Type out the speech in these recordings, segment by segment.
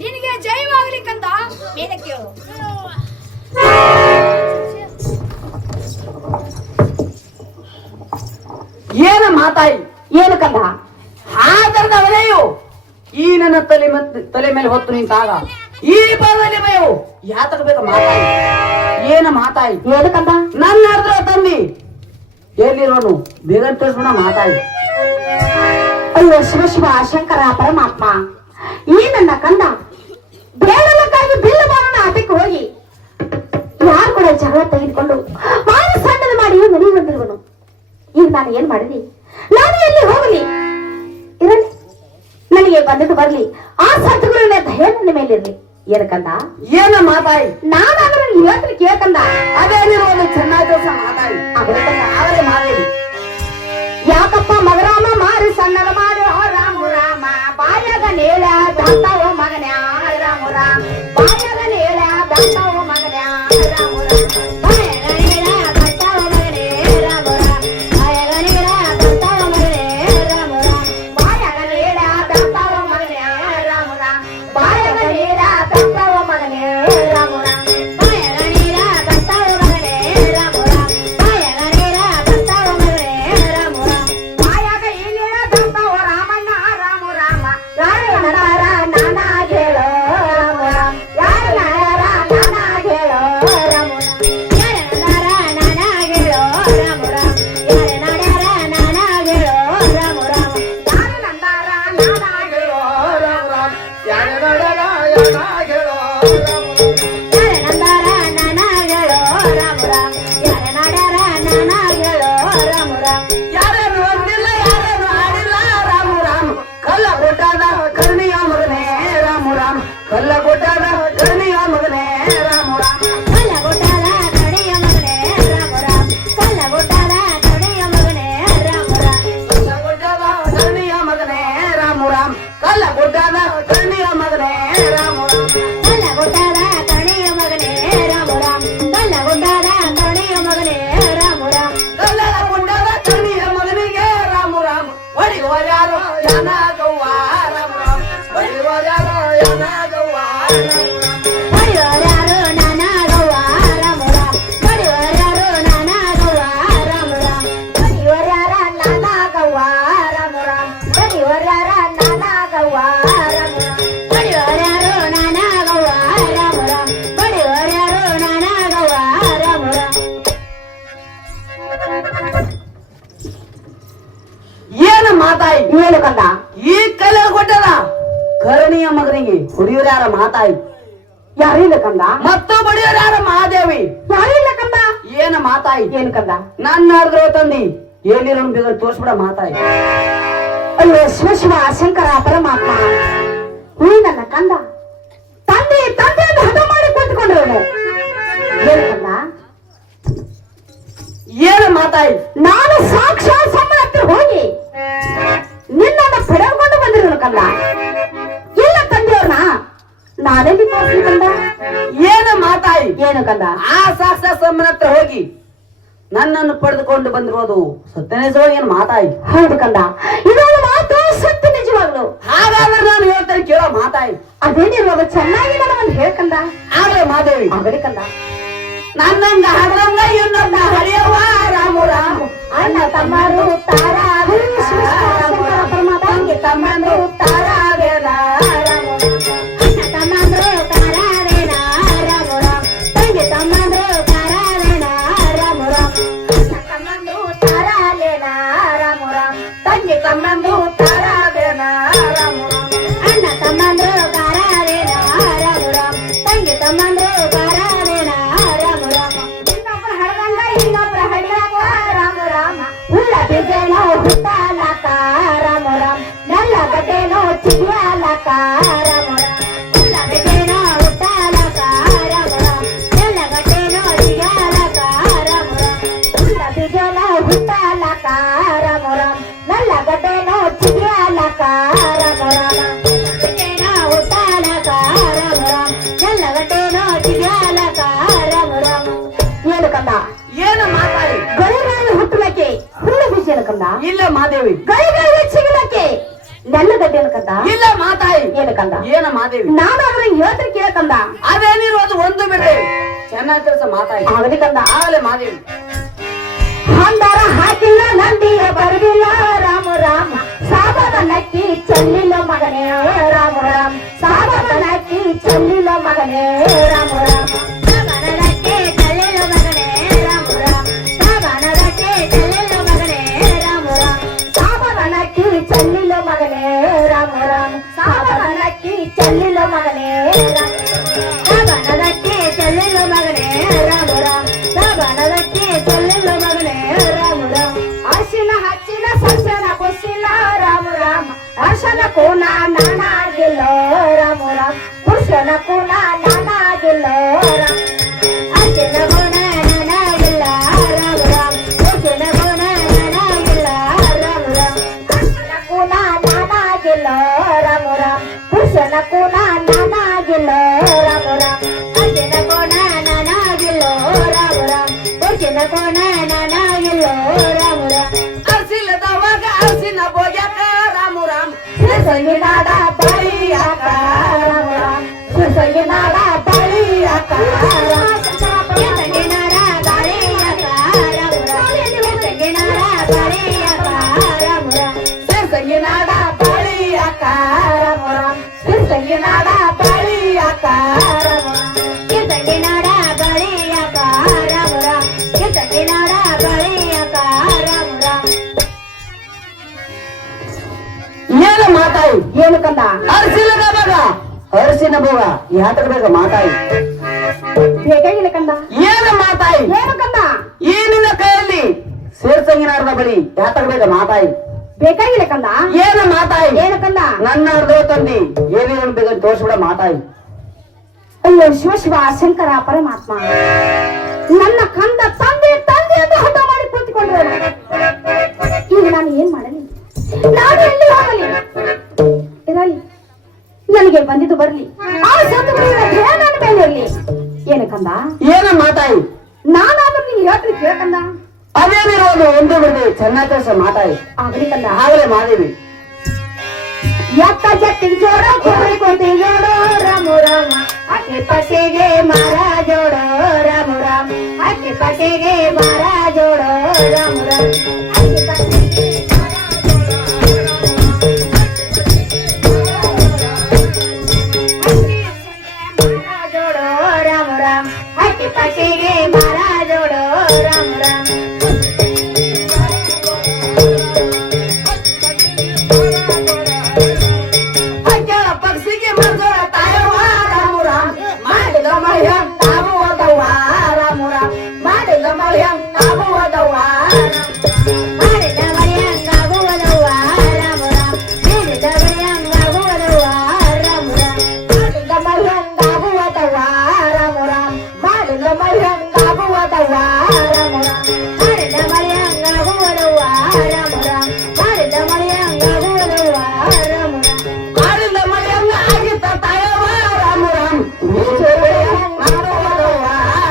ನಿನಗೆ ಜಯವಾಗಲಿ ಕಂದ ಮೇಲೆ ಕೇಳು. ಏನ ಮಾತಾಯಿ ಏನು ಕಂದ ಹಾದರದ ಅವಳೆಯು ಈ ನನ್ನ ತಲೆ ಮೇಲೆ ಹೊತ್ತು ನಿಂತಾಗ ಈ ಪದದಲ್ಲಿ ಭಯವು ಯಾತಕ ಬೇಕು ಮಾತಾಯಿ ಏನ ಮಾತಾಯಿ ಏನು ಕಂದ ನನ್ನ ಅರ್ಧ ತಂದಿ ಎಲ್ಲಿರೋನು ಬೇಗ ತಿಳಿಸ್ಬಿಡ ಮಾತಾಯಿ. ಅಯ್ಯೋ ಶಿವ ಶಿವ ಶಂಕರ ಪರಮಾತ್ಮ ಈ ನನ್ನ ಕಂದ ಬೇಡಲಕ್ಕಾಗಿ ಬಿಲ್ಲು ಬಾರಣ ಆಟಕ್ಕೆ ಹೋಗಿ ಯಾರು ಕೂಡ ಜಗಳ ತೆಗೆದುಕೊಂಡು ಮಾನ ಸಣ್ಣದ ಮಾಡಿ ಮನೆಗೆ ಬಂದಿರುವನು. ಈಗ ನಾನು ಏನ್ ಮಾಡಿದೆ? ನಾನು ಎಲ್ಲಿ ಹೋಗಲಿ? ಇರಲಿ, ನನಗೆ ಬಂದದ್ದು ಬರ್ಲಿ. ಆ ಸದ್ಗುರುವಿನ ದಯ ನನ್ನ ಮೇಲಿರ್ಲಿ. ಏನಕ್ಕಂದ ಏನ ಮಾತಾಯಿ ನಾನಾದ್ರೂ ಹೇಳ್ತೀನಿ ಕೇಳ್ಕಂದ. ಅದೇನಿರೋದು ಚೆನ್ನಾಗಿ ದಿವಸ ಮಾತಾಡಿ ಅವರೇ ಮಾತಾಡಿ. ಯಾಕಪ್ಪ ಮಗರಾಮ ಮಾರಿ ಸಣ್ಣದ ಮಾಡಿ ರಾಮ ರಾಮ ಬಾಯಾಗ ನೇಳ ದಾತಾವ ಮಗನ ರಾಮ ರಾಮ ಬಾಯಾಗ ನೇಳ ದಾತಾವ ಮಗನ ರಾಮ ರಾಮ ಬಾಯಾಗ ನೇಳ ದಾತಾವ ಮಗನೇ ರಾಮ ರಾಮ ಬಾಯಾಗ ನೇಳ ದಾತಾವ ಮಗನೇ ರಾಮ ರಾಮ ಬಾಯಾಗ ನೇಳ ದಾತಾವ ಮಗನೇ ರಾಮ ರಾಮ ಬಾಯಾಗ ನೇಳ ದಾತಾವ ಮಗನೇ ರಾಮ ರಾಮ ಬಾಯಾಗ ನೇಳ ದಾತಾವ ಮಗನೇ ರಾಮ ರಾಮ ಬಾಯಾಗ ನೇಳ ದಾತಾವ ಮಗನೇ ರಾಮ ರಾಮ ಬಾಯಾಗ ಏನೇಳ ದಾತಾವ ರಾಮಣ್ಣ ರಾಮ ರಾಮ ಯಾರ ನಡಾರ ನಾನಾ ಹೇಳೋ ರಾಮ ರಾಮ ಯಾರ ನಡಾರ ನಾನಾ ಹೇಳೋ ರಾಮ ಯಾರ ನಡಾರ ನಾನಾ ಹೇಳೋ ರಾಮ ರಾಮ ಯಾರ ನಡಾರ ನಾನಾ ಹೇಳೋ ರಾಮ ರಾಮ ಯಾರ ನಂದಾರ ನಾನಾ ಹೇಳೋ ರಾಮ ರಾಮ ಯಾರ ನಡಾರ ನಾನಾ ಹೇಳೋ ಯಾರ ನಂದಾರ ನಾನಾ ಹೇಳೋ ರಾಮ ರಾಮ ಯಾರ ನಡಾರ ನಾನಾ ಹೇಳೋ ರಾಮ ರಾಮ ಯಾರನ್ನು ಅಂದಿಲ್ಲ ಯಾರನ್ನು ಆಡಿಲ್ಲ ರಾಮ ರಾಮ ಕಲ್ಲ ಕೊಟ್ಟಾದ ಕರ್ಣಿಯ ಮಗನೇ ರಾಮ ರಾಮ ಕಲ್ಲ ಕೊಟ್ಟಾದ ಕರ್ಣಿಯ ಮಗನೇ ರಾಮ ರಾಮ ಕಲ್ಲಗೊಟ್ಟಾದ ಕಡೆಯ ಮಗನೇ ರಾಮ ರಾಮ ಕಲ್ಲಗೊಟ್ಟಾದ ಕಡೆಯ ಮಗನೇ ರಾಮ ರಾಮ ಕಲ್ಲ ಕೊಟ್ಟಾದ ಕರ್ಣಿಯ ಮಗನೇ ರಾಮ ರಾಮ ಕಲ್ಲ ಕೊಟ್ಟಾದ ಕರ್ಣಿಯ ಮಗನೇ ರಾಮ ರಾಮ ಕಲ್ಲಗೊಟ್ಟಾದ ಕಡೆಯ ಮಗನೇ ರಾಮ ರಾಮ ಕಲ್ಲಗೊಟ್ಟಾದ ಕಡೆಯ ಮಗನೇ ರಾಮ ರಾಮ ಕಲ್ಲದ ಕೊಟ್ಟಾದ ಕರ್ಣಿಯ ಮಗನಿಗೆ ರಾಮ ರಾಮ ಒಡಿಗೋರ್ಯಾರು ಯಾನ ಯಾನಾಗವ್ವ ಬಡಿಯೋರ್ಯಾರು ನಾನಾಗವ್ವ ರಾಮ ರಾಮ ಬಡಿಯೋರ್ಯಾರು ನಾನಾಗವ್ವ ರಾಮ ರಾಮ ಬಡಿಯೋರ್ಯಾರ ನಾನಾಗವ್ವ ರಾಮ ರಾಮ ಬಡಿಯೋರ್ಯಾರ ನಾನಾಗವ್ವ ರಾಮ ರಾಮ ಬಡಿಯೋರ್ಯಾರು ನಾನಾಗವ್ವ ರಾಮ ರಾಮ ಬಡಿಯೋರ್ಯಾರು ನಾನಾಗವ್ವ ರಾಮ ರಾಮ ಏನು ಮಾತಾಯಿ ಏನು ಕಂದ ಈ ಕಲೆ ಕೊಟ್ಟದ ಕರಣಿಯ ಮಗನಿಗೆ ಹುಡಿಯೋರ್ಯಾರ ಮಾತಾಯಿ ಯಾರಿಲ್ಲ ಕಂದ ಮತ್ತು ಬಡಿಯೋರ್ಯಾರ ಮಹಾದೇವಿ ಯಾರಿಲ್ಲ ಕಂದ ಏನ ಮಾತಾಯಿ ಏನು ಕಂದ ನನ್ನ ಅರ್ದ್ರ ತಂದಿ ಏನಿರೋ ಬೇಗ ತೋರ್ಸ್ಬಿಡ ಮಾತಾಯಿ ಅಯ್ಯೋ ಶಿವ ಶಿವ ಶಂಕರ ಪರಮಾತ್ಮ ನೀ ನನ್ನ ಕಂದ ತಂದೆ ತಂದೆ ಅಂತ ಹಠ ಮಾಡಿ ಕೂತ್ಕೊಂಡ್ರವನು ಏನು ಕಂದ ಏನ ಮಾತಾಯಿ ನಾನು ಸಾಕ್ಷಾತ್ ಸಮ್ಮನ ಹತ್ರ ಹೋಗಿ ನಿನ್ನನ್ನ ಪಡೆದುಕೊಂಡು ಬಂದಿರೋನು ಕಂದ ಇಲ್ಲ ತಂದೆಯವ್ರನ್ನ ನಾನೆಲ್ಲಿ ತೋರಿಸ್ಲಿ ಕಂದ ಏನ ಮಾತಾಯಿ ಏನು ಕಂದ ಆ ಸಾಕ್ಷಾತ್ ಸಮ್ಮನ ಹತ್ರ ಹೋಗಿ ನನ್ನನ್ನು ಪಡೆದುಕೊಂಡು ಬಂದಿರೋದು ಸತ್ಯನಿಜ ಏನ್ ಮಾತಾಯಿ ಹೌದು ಕಂದ ಇದೊಂದು ಮಾತು ಸತ್ಯ ನಿಜವಾಗ್ಲು ಹಾಗಾದ್ರೆ ನಾನು ಹೇಳ್ತೇನೆ ಕೇಳೋ ಮಾತಾಯಿ ಅದೇನಿರುವಾಗ ಚೆನ್ನಾಗಿ ನನಗೊಂದು ಹೇಳ್ಕಂದ ಆಗ್ಲೇ ಮಾದೇವಿ ಆಗಲಿ ಕಂದ ನನ್ನಂಗ ಹಡ್ರಂಗ ಇನ್ನೊಂದ ಹರಿಯವ್ವ ರಾಮು ರಾಮು ಅಣ್ಣ ತಮ್ಮರು ತಾರಾ ತಂಗಿ ತಮ್ಮಂದ್ರು ತಾರಾವೇನ ರಾಮು ಅಣ್ಣ ತಮ್ಮಂದ್ರು ತಾರಾವೇನ ರಾಮು ರಾಮ್ ತಂಗಿ ತಮ್ಮಂದ್ರು ತಾರಾವೇನ ರಾಮು ರಾಮ್ ಅಣ್ಣ ತಮ್ಮಂದ್ರು ತಾರಾಲೇನ ರಾಮು ರಾಮ್ ತಂಗಿ ತಮ್ಮಂದ್ರು ತಾರಾವೇನ ರಾಮು ರಾಮ್ ಅಣ್ಣ ತಮ್ಮಂದ್ರು ತಾರಾವೇನ ರಾಮು ರಾಮ್ ತಂಗಿ ತಮ್ಮಂದ್ರು ತಾರಾವೇನ ರಾಮು ರಾಮ ಇನ್ನೊಬ್ಬರ ಹಡಗಂಗ ಇನ್ನೊಬ್ಬರ ಹಡಿಯಾಗ ರಾಮ ರಾಮ ಹುಲ್ಲ ಬಿದ್ದೇನೋ ಹುಟ್ಟಾಲಕ ರಾಮ ರಾಮ ನಲ್ಲ ಗಡ್ಡೇನೋ ಚಿಗಿಯಾಲಕ ರಾಮ ರಾಮ ಹುಲ್ಲ ಬಿದ್ದೇನೋ ಹುಟ್ಟಾಲಕ ರಾಮ ರಾಮ ನಲ್ಲ ಗಡ್ಡೇನೋ ಚಿಗಿಯಾಲಕ ರಾಮ ರಾಮ ಹುಲ್ಲ ಬಿದ್ದೇನೋ ಹುಟ್ಟಾಲಕ ರಾಮ ರಾಮ ನಲ್ಲ ಗಡ್ಡೇನೋ ಚಿಗಿಯಾಲಕ ರಾಮ ರಾಮ ಬಿದ್ದೇನೋ ಹುಟ್ಟಾಲಕ ರಾಮ ರಾಮ ನಲ್ಲ ಗಡ್ಡೇನೋ ಚಿಗಿಯಾಲಕ ರಾಮ ರಾಮ ಏನು ಕಂದ ಏನ ಮಾತಾಯಿ ಗೈಗಾಯಿ ಹುಟ್ಟಲಕ್ಕೆ ಹುಲ್ಲು ಬೀಜನ ಕಂದ ಇಲ್ಲ ಮಾದೇವಿ ಗೈಗಾಯಿ ಸಿಗಲಕ್ಕೆ ನೆಲ್ಲಗಡ್ಡೆನ ಕಂದ ಇಲ್ಲ ಮಾತಾಯಿ ಏನು ಕಂದ ಏನ ಮಾದೇವಿ ನಾನಾದ್ರೆ ಹೇಳ್ತಾರೆ ಕೇಳ ಕಂದ ಅದೇನಿರೋದು ಒಂದು ಬಿಡ್ರಿ ಚೆನ್ನಾಗಿ ಕೆಲಸ ಮಾತಾಯಿ ಆಗಲಿ ಕಂದ ಆಗಲೇ ಮಾದೇವಿ ಹಂದಾರ ಹಾಕಿಲ್ಲ ನಂದಿಯ ಬರಲಿಲ್ಲ ರಾಮ ರಾಮ ಸಾಬನ ನಕ್ಕಿ ಚೆಲ್ಲಿಲ್ಲ ಮಗನೇ ರಾಮ ರಾಮ ಸಾಬನ ನಕ್ಕಿ ಚೆಲ್ಲಿಲ್ಲ ಮಗನೇ ರಾಮ ರಾಮ ಸಾಬನ ನಕ್ಕಿ ಚೆಲ್ಲಿಲ್ಲ ಮಗನೇ ರಾಮ ರಾಮ ಸಾಬನ ನಕ್ಕಿ ಚೆಲ್ಲಿಲ್ಲ ಮಗನೇ ರಾಮ ರಾಮ ಸಾಬನ ನಕ್ಕಿ ಚೆಲ್ಲಿಲ್ಲ ಮಗನೇ ರಾಮ ರಾಮ ಸಾಬನ ನಕ್ಕಿ ಚೆಲ್ಲಿಲ್ಲ ಮಗನೇ ರಾಮ ಸಾಬನ ನಕ್ಕಿ ಚೆಲ್ಲಿಲ್ಲ ಮಗನೇ ರಾಮ ರಾಮ ಸಾಬನ ನಕ್ಕಿ ಚೆಲ್ಲಿಲ್ಲ ಮಗನೇ ರಾಮ ರಾಮ ಅರ್ಶಿನ ಹಚ್ಚಿನ ಸಸ್ಯನ ಕೊಸಿಲ್ಲ ರಾಮ ರಾಮ ಅರ್ಶನ ಕೋನ ನಾನಾಗಿಲ್ಲ ರಾಮ ರಾಮ ಪುರುಷನ ಕೋನ ನಾನಾಗಿಲ್ಲ ರಾಮ ಅರ್ಶಿನ ಕೋನ ನಾನಾಗಿಲ್ಲ ರಾಮ ರಾಮ ಪುರುಷನ ಕೋನ ನಾನಾಗಿಲ್ಲ ರಾಮ ರಾಮ ಅರ್ಶನ ಕೋನ ನಾನಾಗಿಲ್ಲ ರಾಮ ರಾಮ ಪುರುಷನ ಕೋನ ನಾನಾಗಿಲ್ಲ ರಾಮ ರಾಮ ಅರ್ಶಿನ ಕೋನ ನಾನಾಗಿಲ್ಲ ರಾಮ ರಾಮ ಪುರುಷನ ಕೋನ ನಾನಾಗಿಲ್ಲ ರಾಮ ರಾಮ ಅರ್ಸಿಲ್ಲದವಾಗ ಅರ್ಸಿನ ಬೋಗ್ಯಾಕ ರಾಮು ರಾಮ್ ಸಂಗಿನಾಡ ಬಳಿಯಾಕ ರಾಮ ರಾಮ ಸಂಗಿನಾಡ ಬಳಿಯಾಕ ಸಂಗಿನಾಡ ಬಳಿಯಾಕ ರಾಮ ರಾಮ ಸಂಗಿನಾಡ ಬಳಿಯಾಕ ರಾಮ ರಾಮ ಸಂಗಿನಾಡ ಬಳಿಯಾಕ ರಾಮ ರಾಮ ಸಂಗಿನಾಡ ಬಳಿಯಾಕ ರಾಮ ಸಂಗಿನಾಡ ಬಳಿಯಾಕ ರಾಮ ರಾಮ ಸಂಗಿನಾಡ ಬಳಿಯಾಕ ರಾಮ ರಾಮ ಏನ ಮಾತಾಯಿ ಏನು ಕಂದ ಅರ್ಸಿಲ್ಲದವಾಗ ಅರ್ಸಿನ ಬೋಗ ಯಾತಕ ಬೇಕ ಮಾತಾಯಿ ಬೇಕಾಗಿಲ್ಲ ಕಂದ ಏನ ಮಾತಾಯಿ ಏನು ಕಂದ ಈ ನಿನ್ನ ಕೈಯಲ್ಲಿ ಸೇರ್ಸಂಗಿನಾರ್ದ ಬಳಿ ಯಾತಕ ಬೇಕ ಮಾತಾಯಿ ಬೇಕಾಗಿಲ್ಲ ಕಂದ ಏನ ಮಾತಾಯಿ ಏನು ಕಂದ ನನ್ನ ಅರ್ಧೋ ತಂದಿ ಏನೇನು ಬೇಗ ತೋರ್ಸ್ಬಿಡ ಮಾತಾಯಿ ಅಯ್ಯೋ ಶಿವ ಶಿವ ಶಂಕರ ಪರಮಾತ್ಮ ನನ್ನ ಕಂದ ತಂದೆ ತಂದೆ ಅಂತ ಹಠ ಮಾಡಿ ಕೂತ್ಕೊಂಡ್ರು ಈಗ ನಾನು ಏನ್ ಮಾಡಲಿ ನಾನು ಎಲ್ಲಿ ಹೋಗಲಿ ಇರಲಿ ನನಗೆ ಬಂದಿದ್ದು ಬರ್ಲಿ ಆ ಸದ್ಗುರುವಿನ ಧ್ಯಾನ ನನ್ನ ಮೇಲೆ ಇರ್ಲಿ ಏನು ಕಂದ ಏನ ಮಾತಾಯಿ ನಾನಾದ್ರೂ ನೀನ್ ಹೇಳ್ತೀನಿ ಕೇಳಕಂದ ಅದೇನಿರೋದು ಒಂದು ಬಿಡದೆ ಚೆನ್ನಾಗಿ ಕೆಲಸ ಮಾತಾಯಿ ಆಗಲಿ ಕಂದ ಆಗಲೇ ಮಾದೇವಿ ಎತ್ತ ಜಟ್ಟಿಗೆ ಜೋಡ ಕೋಳಿ ಕೋಟಿ ಜೋಡೋ ರಾಮು ರಾಮ ಅಕ್ಕಿ ಪಟ್ಟಿಗೆ ಮಾರ ಜೋಡೋ ರಾಮು ರಾಮ ಅಕ್ಕಿ ಪಟ್ಟಿಗೆ ಮಾರ ಜೋಡೋ ರಾಮು ರಾಮ ಅಕ್ಕಿ ಪಟ್ಟಿಗೆ ಮಾರ ಜೋಡೋ ರಾಮು ರಾಮ ಅಕ್ಕಿ ಪಟ್ಟಿಗೆ ಮಾರ ಜೋಡೋ ರಾಮು ರಾಮ ಪಕ್ಷಿಗೆ ಮರ್ದೋಳ ತಾಯವ್ವ ರಾಮು ರಾಮ್ ಮಾಡಿದ ಮಹ್ಯ ತಾವು ಓದವ್ವ ರಾಮು ರಾಮ್ ಮಾಡಿದ ಮಹ್ಯ ತಾವು ಓದವ್ವ ಮಾಡಿದ ಮರಿಯಂಗಾಗುವುದವ್ವ ರಾಮು ರಾಮ ಮಾಡಿದ ಮರಿಯಂಗಾಗುವುದವ್ವ ರಾಮು ರಾಮ ಮಾಡಿದ ಮರಿಯಂಗಾಗುವುದವ್ವ ರಾಮು ರಾಮ ಮಾಡಿದ ಮರಿಯಂಗಾಗುವುದವ್ವ ರಾಮು ರಾಮ ಮಾಡಿದ ಮರಿಯಂಗಾಗುವುದವ್ವ ರಾಮು ರಾಮ ಮಾಡಿದ ಮರಿಯಂಗಾಗುವುದವ್ವ ರಾಮು ರಾಮ ಮಾಡಿದ ಮಹ್ಯಂಗ ಆಗಿತ್ತ ತಾಯವ್ವ ರಾಮು ರಾಮ್ ಬೀಜದ ಬೆಳೆ ನಾಟುವುದವ್ವ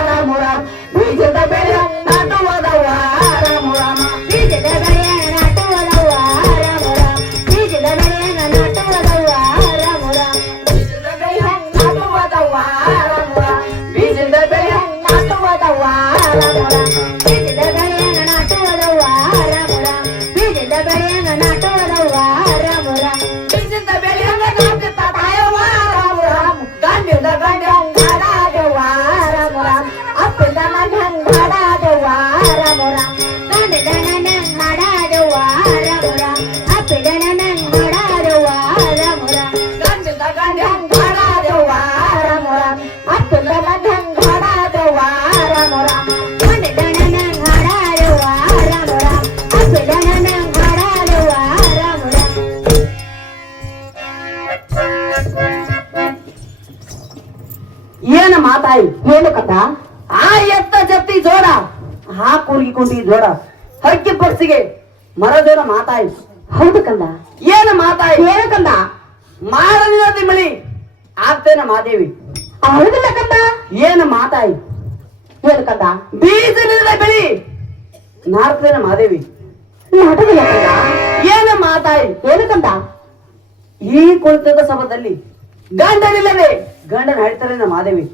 ರಾಮು ರಾಮ್ ಬೀಜದ ಬೆಳೆ ನಾಟುವುದವ್ವ ರಾಮು ರಾಮ ಬೀಜದ ಬೆಳೆಯ ನಾಟುವುದವ್ವ ರಾಮು ರಾಮ ಬೀಜದ ಬೆಳೆಯ ನಾಟುವುದವ್ವ ರಾಮು ರಾಮ ಬೀಜದ ಬೆಳೆ ನಾಟುವುದವ್ವ ರಾಮು ರಾಮ್ ಬೀಜದ ಬೆಳೆ ನಾಟುವುದವ್ವ ರಾಮು ರಾಮ್ ಬೀಜದ ಬೆಳೆಯ ನಾಟುವುದವ್ವ ರಾಮು ರಾಮ ಬೀಜದ ಬೆಳೆಯ ನಾಟುವುದವ್ವ ರಾಮು ರಾಮ ಬೀಜದ ಬೆಳೆಯಂಗ ನಾಟಿತ್ತ ತಾಯವ್ವ ರಾಮು ರಾಮ್ ಗಂಡಿದ ಗಂಡಂಗ ಹಾಡಾದವ್ವ ರಾಮು ರಾಮ ಅಪ್ಪದ ಮಗಂಗ ಹಾಡಾದವ್ವ ರಾಮು ರಾಮ ಗಂಡದ ನನಂಗ ಹಾಡಾದವ್ವ ರಾಮು ರಾಮ ಅಪ್ಪದ ನನಂಗ ಹಾಡಾದವ್ವ ರಾಮು ರಾಮ ಗಂಡಿದ ಗಂಡಂಗ ಹಾಡಾದವ್ವ ರಾಮು ರಾಮ ಅಪ್ಪದ ಮಗಂಗ ಹಾಡಾದವ್ವ ರಾಮು ರಾಮ ಗಂಡದ ನನಂಗ ಹಾಡಾದವ್ವ ರಾಮು ರಾಮ ಅಪ್ಪದ ನನಂಗ ಹಾಡಾದವ್ವ ರಾಮು ರಾಮ ಏನ ಮಾತಾಯಿ ಏನು ಕಥ ಆ ಎತ್ತ ಜತ್ತಿ ಜೋಡ ಆ ಕೂರ್ಗಿ ಕುಂಟಿ ಜೋಡ ಹಕ್ಕಿ ಪಕ್ಷಿಗೆ ಮರಜೋಡ ಮಾತಾಯಿ ಹೌದು ಕಂದ ಏನ ಮಾತಾಯಿ ಏನು ಕಂದ ಮಾರನಿರತಿ ಮಳಿ ಆಗ್ತೇನ ಮಾದೇವಿ ಹೌದಿಲ್ಲ ಕಂದ ಏನ ಮಾತಾಯಿ ಏನು ಕಂದ ಬೀಜನಿಂದ ಬೆಳಿ ನಾರ್ತೇನ ಮಾದೇವಿ ನಾಟಕಿಲ್ಲ ಕಂದ ಏನ ಮಾತಾಯಿ ಏನು ಕಂದ ಈ ಕುಳಿತದ ಸಭದಲ್ಲಿ ಗಂಡನಿಲ್ಲದೆ ಗಂಡನ ಹಾಡ್ತಾರೆ ಮಾದೇವಿ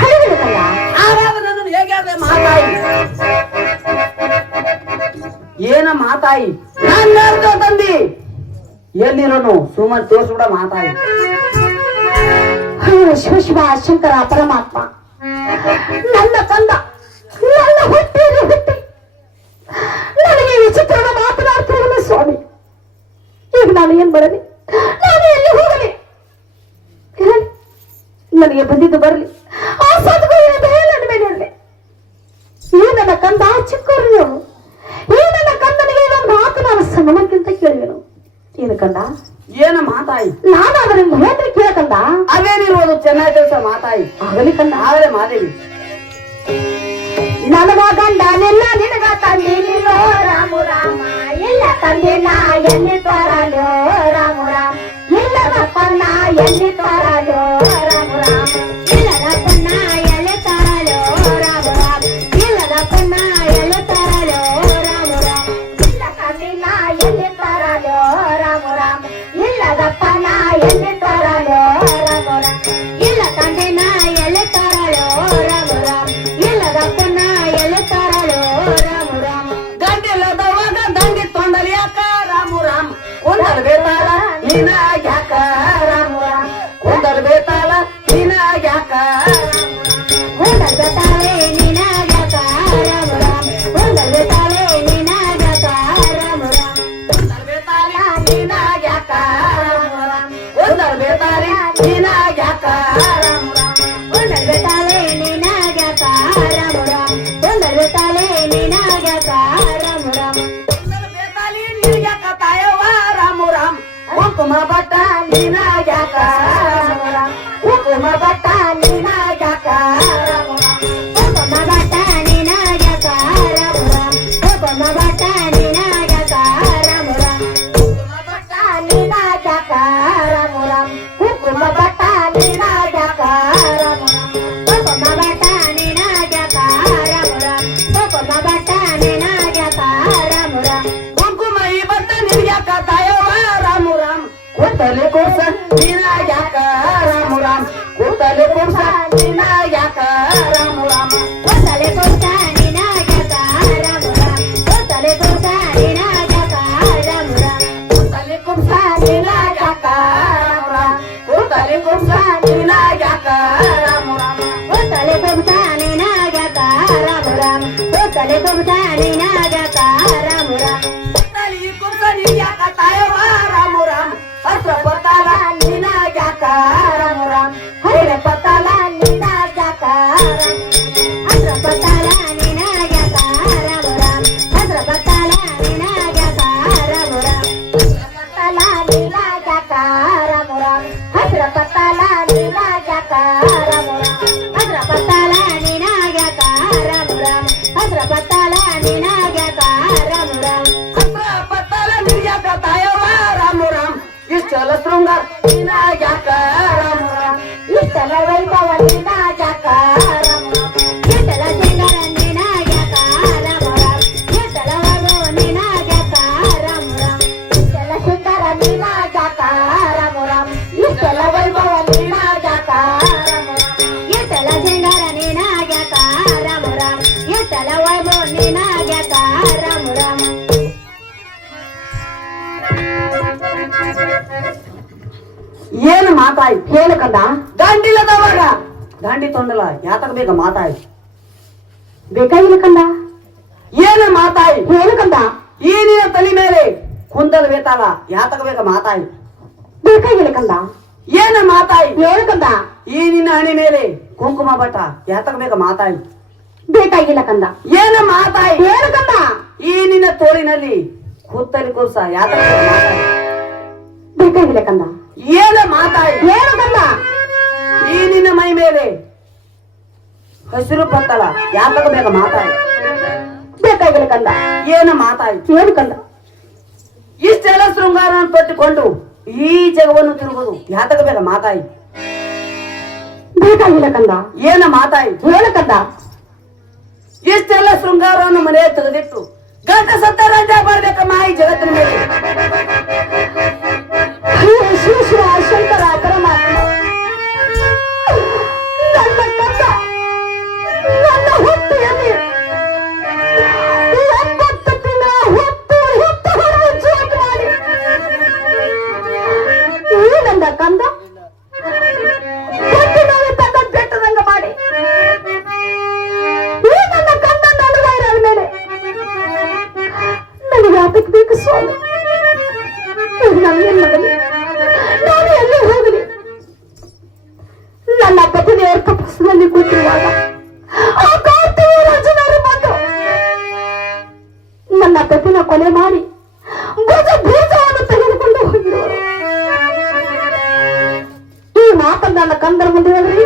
ಹೌದಿಲ್ಲ ಕಂದ ಆವಾಗ ನನ್ನನ್ನು ಹೇಗೆ ಆದ್ರೆ ಮಾತಾಯಿ ಏನ ಮಾತಾಯಿ ನನ್ನ ತಂದಿ ಎಲ್ಲಿರೋನು ಸುಮ್ಮನೆ ತೋರ್ಸ್ಬಿಡ ಮಾತಾಯಿ ಶಿವ ಶಿವ ಶಂಕರ ಪರಮಾತ್ಮ ನನ್ನ ಕಂದ ನನ್ನ ಹುಟ್ಟಿ ನನಗೆ ವಿಚಿತ್ರನ ಮಾತನಾಡ್ತಿರಲ್ಲ ಸ್ವಾಮಿ ಈಗ ನಾನು ಏನ್ ಮಾಡಲಿ ನಾನು ಎಲ್ಲಿ ಹೋಗಲಿ ಇರಲಿ, ನನಗೆ ಬಂದಿದ್ದು ಬರಲಿ ಆ ಸದ್ಗುರುವಿನ ದಯೆ ನನ್ನ ಮೇಲೆ ಇರಲಿ. ಈ ನನ್ನ ಕಂದ ಚಿಕ್ಕವರು ಈ ನನ್ನ ಕಂದನಿಗೆ ಒಂದು ಮಾತು ನಾನು ಸಣ್ಣಮಕ್ಕಿಂತ ಕೇಳುವೆನು. ಏನು ಕಂದ ಏನ ಮಾತಾಯಿ ನಾನು ಅದರಿಂದ ಹೇಳಿದ್ರೆ ಕೇಳಕಂದ ಅವೇನಿರುವುದು ಚೆನ್ನಾಗಿ ಕೆಲಸ ಮಾತಾಯಿ ಆಗಲಿ ಕಂದ ಆಗಲೇ ಮಾದೇವಿ ನನಗ ಗಂಡನೆಲ್ಲ ನಿನಗ ತಂದಿನಿಲ್ಲೋ ರಾಮು ರಾಮ ಎಲ್ಲ ತಂದಿನ ಎಲ್ಲಿ ತೋರಲೋ ರಾಮು ರಾಮ ಇಲ್ಲದಪ್ಪನ್ನ ಎಲ್ಲಿ ತೋರಲೋ ರಾಮು ರಾಮ ಇಲ್ಲದಪ್ಪನ್ನ ಎಲ್ಲಿ ತೋರಲೋ ರಾಮು ರಾಮ ಇಲ್ಲದಪ್ಪನ್ನ ಎಲ್ಲಿ ತೋರಲೋ ರಾಮು ರಾಮ ಇಲ್ಲ ತಂದಿನ ಎಲ್ಲಿ ತೋರಲೋ ರಾಮು ರಾಮ ಇಲ್ಲದಪ್ಪನ ಎಲ್ಲಿ ತೋರಲೋ ರಾಮು ರಾಮ ಇಲ್ಲ ತಂದಿನ ಎಲ್ಲಿ ತೋರಲೋ ರಾಮು ರಾಮ ಇಲ್ಲದಪ್ಪನ ಎಲ್ಲಿ ತೋರಲೋ ರಾಮು ರಾಮ ಗಂಡಿಲ್ಲದವಾಗ ದಂಡಿ ತೊಂಡಲಿ ಯಾಕ ರಾಮು ರಾಮ್ ಕುಂದರ್ ಬೇತಾಳ ನೀನ ಯಾಕ ರಾಮು ರಾಮ್ ಕುಂದರ್ ಬೇತಾಳ ನೀನ ಯಾಕ ಒಂದಲ್ ಬೆತಾಳೆ ನಿನಗ್ಯಾಕ ರಾಮು ರಾಮ ಒಂದಲ್ ಬೆತಾಳೆ ನಿನಗ್ಯಾಕ ರಾಮು ರಾಮ ಕುಂದರ್ ಬೇತಾಳ ನೀನ ಯಾಕ ರಾಮು ರಾಮ್ ಕುಂದರ್ ಬೇತಾಳ ನೀನ ಯಾಕ ರಾಮು ರಾಮ್ ಒಂದಲ್ ಬೆತಾಳೆ ನಿನಗ್ಯಾಕ ರಾಮು ರಾಮ ಒಂದಲ್ ಬೆತಾಳೆ ನಿನಗ್ಯಾಕ ರಾಮು ರಾಮ ಕುಂದರ್ ಬೇತಾಳಿ ನೀನ್ಯಾಕ ತಾಯವ್ವ ರಾಮು ರಾಮ್ ಕುಂಕುಮ ಬಟ್ಟ ನೀನ ಯಾಕ ರಾಮು ರಾಮ್ ಕುಂಕುಮ ಬಟ್ಟ ನೀನ ಯಾಕ ರಾಮು ರಾಮ್ ಒಬ್ಬಮ್ಮ ಬಟ್ಟ ನಿನಗ್ಯಾಕ ರಾಮು ರಾಮ ಒಬ್ಬಮ್ಮ ಬಟ್ಟ ನಿನಗ್ಯಾಕ ರಾಮು ರಾಮ ಕುಂಕುಮ ಬಟ್ಟ ನೀನ ಜಾಕ ರಾಮು ರಾಮ ಕುಂಕುಮ ಬಟ್ಟ ನೀನ ಜಾಕ ರಾಮು ರಾಮ ಕುಂಕುಮ ಬಟ್ಟ ನೀನ ಜಾಕ ರಾಮು ರಾಮ ಕುಂಕುಮ ಬಟ್ಟ ನೀನ ಜಾಕ ರಾಮು ರಾಮ ಕುಂಕುಮ ಈ ಬಟ್ಟ ನಿನ್ಯಾಕ ತಾಯವ್ವ ರಾಮು ರಾಮ್ ಕೂತಲೆ ಕೂಸ ನಿನ ಯಾಕ ರಾಮ ರಾಮ ಕೂತಲೆ ಕೂಸ ನಿನ ಯಾಕ ರಾಮ ರಾಮ ಕೂತಲೆ ಕೂಸ ನಿನ ಯಾಕ ರಾಮ ರಾಮ ಕೂತಲೆ ಕೂಸ ನಿನ ಯಾಕ ರಾಮ ರಾಮ ಕೂತಲೆ ಕೂಸ ನಿನ ಯಾಕ ರಾಮ ರಾಮ ಕೂತಲೆ ಕೂಸ ನಿನ ಯಾಕ ರಾಮ ರಾಮ ಕೂತಲೆ ಕೂಸ ನಿನ ಯಾಕ ರಾಮ ರಾಮ ಕೂತಲೆ ಕೂಸ ನಿನ ಯಾಕ ರಾಮ ರಾಮ ಕೂತಲೆ ಕೂಸ ನಿನ ಯಾಕ ತಾಯವ ರಾಮ ರಾಮ ಹತ್ರ ಪತಾಲ ನಿನ ಯಾಕ ರಾಮ ರಾಮ ಹತ್ರ ಪತಾಲ ನಿನ ಯಾಕ ಹತ್ರ ಪತಾಲ ನಿನ ಯಾಕ ರಾಮ ರಾಮ ಹತ್ರ ಪತಾಲ ನಿನ ಯಾಕ ರಾಮ ರಾಮ ಪತಾಲ ನಿನ ಯಾಕ ರಾಮ ರಾಮ ಹತ್ರ ಪತಾಲ ನಿನ ಯಾಕ ರಾಮ ರಾಮ ಹತ್ರ ಪತಾಲ ನಿನ ಯಾಕ ರಾಮ ರಾಮ ಹತ್ರ ಪತಾಲ ನಿನ ಯಾಕ ರಾಮ ರಾಮ ಹತ್ರ ಪತಾಲ ನಿನ ಯಾಕ ತಾಯವ ರಾಮ ರಾಮ ಇಷ್ಟಲ ಶೃಂಗಾರ ನಿನ ಯಾಕ ರಾಮ ರಾಮ ಇಷ್ಟಲ ವೈಭವ ನಿನ ಯಾಕ ರಾಮ ರಾಮ ಇಷ್ಟಲ ಶೃಂಗಾರ ನಿನ ಯಾಕ ರಾಮ ರಾಮ ಇಷ್ಟಲ ವೈಭವ ನಿನ ಯಾಕ ರಾಮ ರಾಮ ಇಷ್ಟಲ ಶೃಂಗಾರ ನಿನ ಯಾಕ ರಾಮ ರಾಮ ಇಷ್ಟಲ ವೈಭವ ನಿನ ಯಾಕ ರಾಮ ರಾಮ ಇಷ್ಟಲ ಶೃಂಗಾರ ನಿನ ಯಾಕ ರಾಮ ರಾಮ ಇಷ್ಟಲ ವೈಭವ ನಿನ ಯಾಕ ರಾಮ ರಾಮ ಏನು ಮಾತಾಯ್ ಹೇಳು ಕಂದ ದಾಂಡಿಲ್ಲದವಾಗ ದಾಂಡಿ ತೊಂಡಲ ಯಾತಕ ಬೇಗ ಮಾತಾಯ್ ಬೇಕಾಗಿಲ್ಲ ಕಂದ ಏನು ಮಾತಾಯ್ ಹೇಳು ಕಂದ ಈ ನಿನ್ನ ತಲೆ ಮೇಲೆ ಕುಂದಲ್ ಬೇತಾಳ ಯಾತಕ ಬೇಗ ಮಾತಾಯ್ ಬೇಕಾಗಿಲ್ಲ ಕಂದ ಏನು ಮಾತಾಯ್ ಹೇಳು ಕಂದ ಈ ನಿನ್ನ ಹಣೆ ಮೇಲೆ ಕುಂಕುಮ ಬಟ ಯಾತಕ ಬೇಗ ಮಾತಾಯ್ ಬೇಕಾಗಿಲ್ಲ ಕಂದ ಏನು ಮಾತಾಯ್ ಹೇಳು ಕಂದ ಈ ನಿನ್ನ ತೋಳಿನಲ್ಲಿ ಕುತ್ತಲಿ ಕುರ್ಸ ಯಾತಕ ಬೇಗ ಮಾತಾಯ್ ಬೇಕಾಗಿಲ್ಲ ಕಂದ ಏನು ಮಾತಾಯ್ ಹೇಳು ಕಂದ ಈ ನಿನ್ನ ಮೈ ಮೇಲೆ ಹಸಿರು ಪತ್ತಲ ಯಾತಕ ಬೇಗ ಮಾತಾಯ್ ಬೇಕಾಗಿಲ್ಲ ಕಂದ ಏನು ಮಾತಾಯ್ ಹೇಳು ಕಂದ ಇಷ್ಟೆಲ್ಲ ಶೃಂಗಾರವನ್ನು ತೊಟ್ಟುಕೊಂಡು ಈ ಜಗವನ್ನು ತಿರುಗುದು ಯಾತಕ ಬೇಗ ಮಾತಾಯಿ ಬೇಕಾಗಿಲ್ಲ ಕಂದ ಏನ ಮಾತಾಯಿ ಹೇಳು ಕಂದ ಇಷ್ಟೆಲ್ಲ ಶೃಂಗಾರವನ್ನು ಮನೆ ತೆಗೆದಿಟ್ಟು ಗಂಟ ಸತ್ತ ರಾಜ ಮಾಡ್ಬೇಕಮ್ಮ ಈ ಜಗತ್ತಿನ ಮೇಲೆ ಶಿವ ಶಿವ ಶಂಕರ ಪರಮಾತ್ಮ ನನ್ನ ಕಂದ ನನ್ನ ಹೊಟ್ಟೆಯಲ್ಲಿ 9 ದಿನ ಹೊತ್ತು ಹೊರಗೆ ಜೀವ ಮಾಡಿ ಈ ನನ್ನ ಕಂದ ಹೊಟ್ಟಿನಲ್ಲಿ ತನ್ನ ಬೆಟ್ಟದಂಗ ಮಾಡಿ ಈ ನನ್ನ ಕಂದ ನಡುವೈರಳ ಮೇಲೆ ನನಗೆ ಅದಕ್ಕೆ ಬೇಕು ಸ್ವಾಮಿ ನಾನು ಏನ್ ಮಾಡಲಿ ನಾನು ಎಲ್ಲಿ ಹೋಗಲಿ ನನ್ನ ಪತಿದೇವರ ತಪಸ್ಸಿನಲ್ಲಿ ಕೂತಿರುವಾಗ ಆ ಕಾರ್ತಿಕ ರಾಜನವರು ಬಂದು ನನ್ನ ಪತಿನ ಕೊಲೆ ಮಾಡಿ ಬೀಜವನ್ನು ತೆಗೆದುಕೊಂಡು ಹೋಗಿರುವರು ಈ ಮಾತನ್ನು ನನ್ನ ಕಂದರ ಮುಂದೆ ಹೇಳ್ರಿ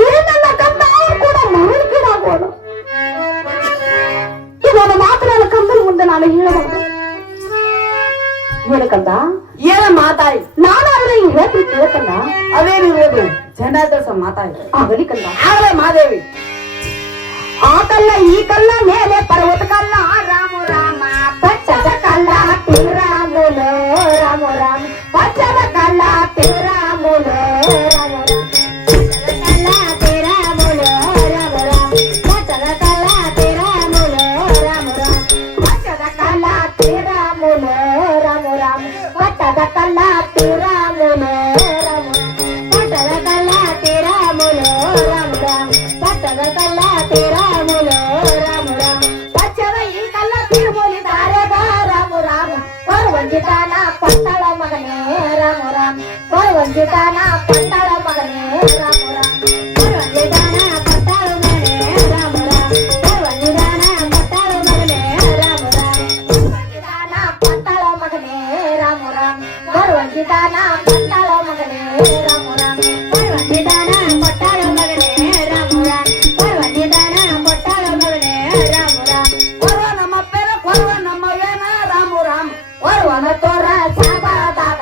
ಈ ನನ್ನ ಕಂದ ಕೂಡ ಮರಳಿಕೆಯಾಗೋಣ ಇದೊಂದು ಮಾತು ನನ್ನ ಕಂದರ ಮುಂದೆ ನಾನು ಹೇಳಬಹುದು ಹೇಳಕಂದ ಏನ ಮಾತಾಯಿ ನಾನು ಅವರ ಈ ಹೇಳ್ತಿ ಕೇಳಕಂದ ಅವೇನಿರೋದು ಜನಾದರ್ಶ ಮಾತಾಯಿ ಆಗಲಿ ಕಂದ ಆಗಲೇ ಮಾದೇವಿ ಆ ಕಲ್ಲ ಈ ಕಲ್ಲ ಮೇಲೆ ಪರ್ವತ ಕಲ್ಲ ರಾಮ ರಾಮ ಪಚ್ಚದ ಕಲ್ಲ ತಿರಾಮುಲ ರಾಮ ರಾಮ ಪಚ್ಚದ ಕಲ್ಲ ತಿರಾಮುಲ ರಾಮ ರಾಮ ಕಲ್ಲ ತಿರಾಮುಲ ರಾಮ ರಾಮ ಪಚ್ಚದ ಕಲ್ಲ ತಿರಾಮುಲ ರಾಮ ರಾಮ ಪಚ್ಚದ ಕಲ್ಲ ತಿರಾಮುಲ ರಾಮ ರಾಮ ಪಚ್ಚದ ಕಲ್ಲ ತಿರಾಮುಲ ರಾಮ ಪಚ್ಚದ ಕಲ್ಲ ತಿರಾಮುಲ ರಾಮ ರಾಮ ಪಚ್ಚದ ಕಲ್ಲ ತಿರಾಮುಲ ರಾಮ ರಾಮ ಪಚ್ಚದ ಈ ಕಲ್ಲ ತಿರುಮುಲಿದ್ದಾರೆ ರಾಮ ರಾಮ ಪರವಂಜಿತಾನ ಪಟ್ಟಳ ಮಗನೇ ರಾಮ ರಾಮ ಪರವಂಜಿತಾನ ಪಟ್ಟಳ ಮಗನೇ ರಾಮ ರಾಮ ಪರವಂಜಿತಾನ ಪಟ್ಟಳ ಮಗನೇ ರಾಮ ರಾಮ ಪರವಂಜಿತಾನ ಪಟ್ಟಳ ಮಗನೇ ರಾಮ ರಾಮ ಪರವಂಜಿತಾನ ಪಟ್ಟಳ ಮಗನೇ ರಾಮ ರಾಮ ಪರವಂಜಿತಾನ ಪಟ್ಟಳ ಮಗನೇ ರಾಮ ರಾಮ ಪರವಂಜಿತಾನ ಪಟ್ಟಳ ಮಗನೇ ರಾಮ ರಾಮ ಪರವಂಜಿತಾನ ಪಟ್ಟಳ ಮಗನೇ ರಾಮ ರಾಮ ಕೊರವ ನಮ್ಮ ಪೇರ ಕೊರವ ನಮ್ಮ ವೇನ ರಾಮ ರಾಮ ಕೊರವನ ತೋರ ಸಾಬಾದಾಗ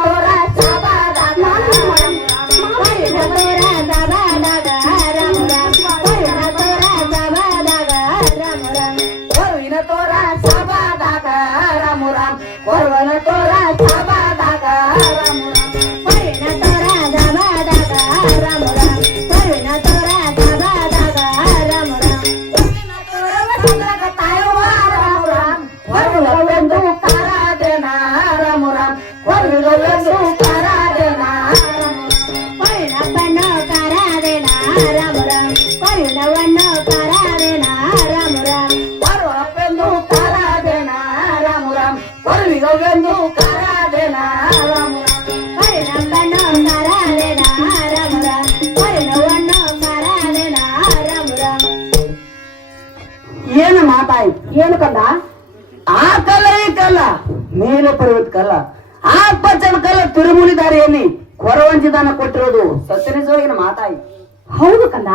ತೋರ ಸಾಬಾದಾಗ ಕೊರವಿನ ತೋರ ಸಾಬಾದಾಗ ರಾಮ ರಾಮ ಕೊರವನ ತೋರ ಸಭಾದಾಗ ರಾಮ ಕೊರವಿನ ತೋರ ಸಭಾದಾಗ ರಾಮ ಕೊರವಿನ ತೋರ ಸಭಾದಾಗ ರಾಮ ಕೊರವಿಗೊಂದು ಕಾರಾದೇನ ರಾಮ ರಾಮ ಕೊರವಿಗೊಂದು ಕಾರಾದೇನ ಕೊರವಿನ ಬಣ್ಣ ಕಾರಾದೇನ ರಾಮ ಕೊರವಿನವನ್ನು ಕಾರಾದೇನ ರಾಮ ಕೊರವಪ್ಪೆಂದು ಕಾರಾದೇನ ರಾಮ ರಾಮ ಕೊರವಿಗೊಂದು ಕಾರಾದೇನ ರಾಮ ಕೊರವಿನ ಬಣ್ಣ ಕಾರಾದೇನ ರಾಮ ಕೊರವಿನವನ್ನು ಕಾರಾದೇನ ರಾಮ ಏನು ಮಾತಾಯಿ ಏನು ಕಂದ ಆ ಕಲ್ಲ ಈ ಕಲ್ಲ ಮೇಲೆ ಪರ್ವತ ಕಲ್ಲ ಆ ಪಚ್ಚನ ಕಲ್ಲ ತಿರುಮುಲಿ ದಾರಿಯಲ್ಲಿ ಕೊರವಂಜಿದಾನ ಕೊಟ್ಟಿರೋದು ಸತ್ಯನಿಜವಾಗಿನ ಮಾತಾಯಿ ಹೌದು ಕಂದ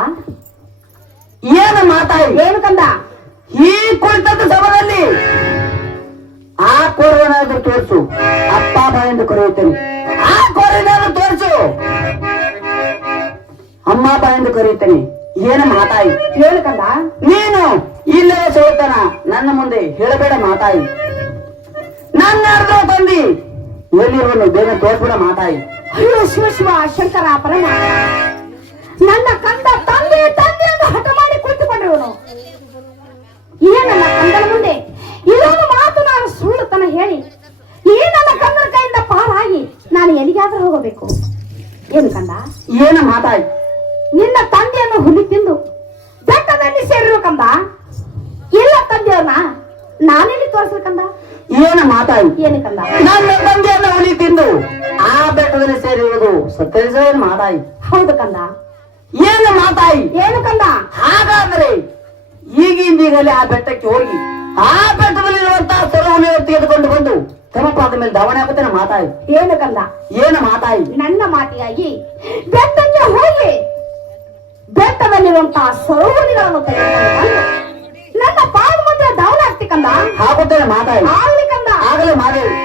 ಏನು ಮಾತಾಯಿ ಏನು ಕಂದ ಈ ಕುಳಿತದ ಸಭದಲ್ಲಿ ಆ ಕೊರವನಾದ್ರೂ ತೋರಿಸು ಅಪ್ಪ ಬಾ ಎಂದು ಕರೆಯುತ್ತೇನೆ ಆ ಕೊರವನಾದ್ರೂ ತೋರಿಸು ಅಮ್ಮ ಬಾ ಎಂದು ಕರೆಯುತ್ತೇನೆ ಏನು ಮಾತಾಯಿ ಏನು ಕಂದ ನೀನು ಇಲ್ಲೇ ಸೋತನ ನನ್ನ ಮುಂದೆ ಹೇಳಬೇಡ ಮಾತಾಯಿ ನನ್ನ ಅರ್ಧ ತಂದಿ ಎಲ್ಲಿರುವನು ಬೇಗ ತೋರ್ಸ್ಬಿಡ ಮಾತಾಯಿ ಅಯ್ಯೋ ಶಿವ ಶಿವ ಶಂಕರ ಪರಮ ನನ್ನ ಕಂದ ತಂದೆ ತಂದೆ ಎಂದು ಹಠ ಮಾಡಿ ಕುಳಿತುಕೊಂಡಿರುವನು ಇದೇ ನನ್ನ ಕಂದನ ಮುಂದೆ ಇದೊಂದು ಮಾತು ನಾನು ಸುಳ್ಳುತನ ಹೇಳಿ ಈ ನನ್ನ ಕಂದನ ಕೈಯಿಂದ ಪಾರಾಗಿ ನಾನು ಎಲ್ಲಿಗಾದ್ರೂ ಹೋಗಬೇಕು ಏನು ಕಂದ ಏನು ಮಾತಾಯಿ ನಿನ್ನ ತಂದೆಯನ್ನು ಹುಲಿ ತಿಂದು ಬೆಟ್ಟದಲ್ಲಿ ಸೇರಿರು ಕಂದ ಇಲ್ಲ ತಂದೆಯವ್ರನ್ನ ನಾನೆಲ್ಲಿ ತೋರಿಸ್ಬೇಕಂದ ಏನು ಮಾತಾಯಿ ಏನು ಕಂದ ನನ್ನ ತಂದೆಯನ್ನು ಹುಲಿ ತಿಂದು ಆ ಬೆಟ್ಟದಲ್ಲಿ ಸೇರಿರುವುದು ಸತ್ಯನಿಜ ಮಾತಾಯಿ ಹೌದು ಕಂದ ಏನು ಮಾತಾಯಿ ಏನು ಕಂದ ಹಾಗಾದ್ರೆ ಈಗಿಂದೀಗಲೇ ಆ ಬೆಟ್ಟಕ್ಕೆ ಹೋಗಿ ಆ ಬೆಟ್ಟದಲ್ಲಿರುವಂತಹ ಸೊರವನ್ನು ತೆಗೆದುಕೊಂಡು ಬಂದು ತಮಪಾದ ಮೇಲೆ ಧಾವಣೆ ಆಗುತ್ತೇನೆ ಮಾತಾಯಿ ಏನು ಕಂದ ಏನು ಮಾತಾಯಿ ನನ್ನ ಮಾತಿಗಾಗಿ ಬೆಟ್ಟಕ್ಕೆ ಹೋಗಿ ಬೆಟ್ಟದಲ್ಲಿರುವಂತಹ ಸರೋವರಿಗಳನ್ನು ತೆಗೆದುಕೊಂಡು ಬಂದು ನನ್ನ ಪಾದ ಮಧ್ಯೆ ಧಾವಣೆ ಆಗ್ತಿ ಕಂದ ಆಗುತ್ತೇನೆ ಮಾತಾಯಿ ಆಗ್ಲಿ ಕಂದ ಆಗಲೇ ಮಾದೇವಿ